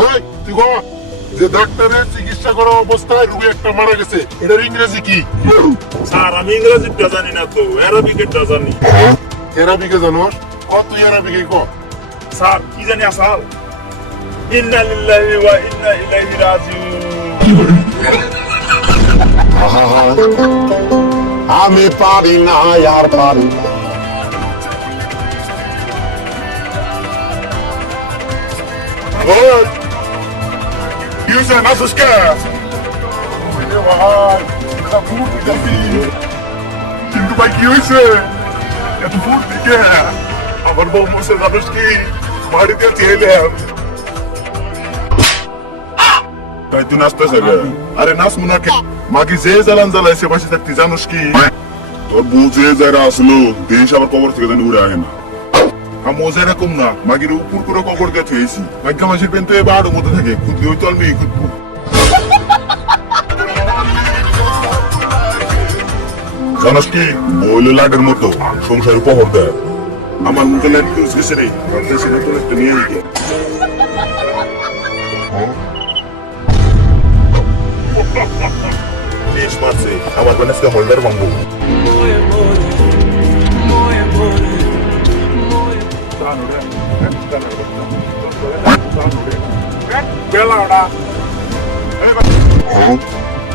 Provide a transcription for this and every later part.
এই তুই গো, যে ডাক্তারের চিকিৎসা করা অবস্থায় রোগী একটা মারা গেছে, এটার ইংরেজি কি? স্যার আমি ইংরেজিটা জানি না তো, অ্যারাবিকটা জানি। অ্যারাবিকে জানোস? তুই অ্যারাবিকে ক। স্যার কি জানি আসাল? ইন্না লিল্লাহি ওয়া ইন্না ইলাইহি রাজিউন। আমি পারি না আর পারি না। ওই, কি হয়েছে? নাচুস কে? ওরে ভাই, এটা ফুর্তি দেখি। কিন্তু ভাই কি হয়েছে? এত ফুর্তি কে? আমার বউ মরছে জানিস কি? বাড়িতে ছিলাম। তাই তুই নাচতেছে রে? আরে নাচ মনে কে? মাকে যে জ্বালান জ্বালাইছে বাসে থাকতে জানোস কি? তোর বউ যে যারা আসলো দেশ আবার কবর থেকে জানি উড়ে আয় না। মজা এরকম না, মাগির উপর করে কবর দিয়ে থেয়েছি। ভাগ্য মাসের পেন তো এবার মধ্যে থাকে, খুঁজতে ওই চল মেয়ে খুঁজবো। জানোস কি? বইলে লাডের মতো সংসারে পহর দেয়। আমার মুখে লাইট ইউজ গেছে রে, সেটা তো একটা নিয়ে দিকে। বেশ মারছে, আমার বানাসকে হোল্ডার ভাঙবো।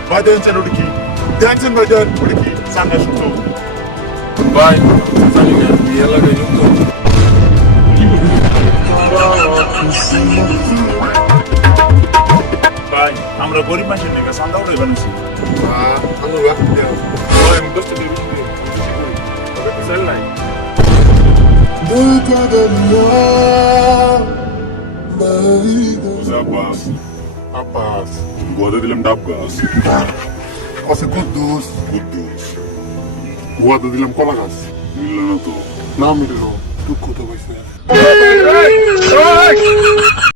Badan sen udah ki, dansen badan udah ki, sana suatu. ভাই জানি না বিয়ে লাগাই তো। ভাই আমরা গরিব মানুষের নাকি চাঁদা উড়াই বানাইছি। আমি কষ্ট করে বেশি করি, তবে তো চাল নাই। Abbas, Abbas, gua ada dalam Abbas. Masih Kudus, Kudus. Gua ada dalam Kolagas. Bilang tuh. Nama dulu, tuh kota besar.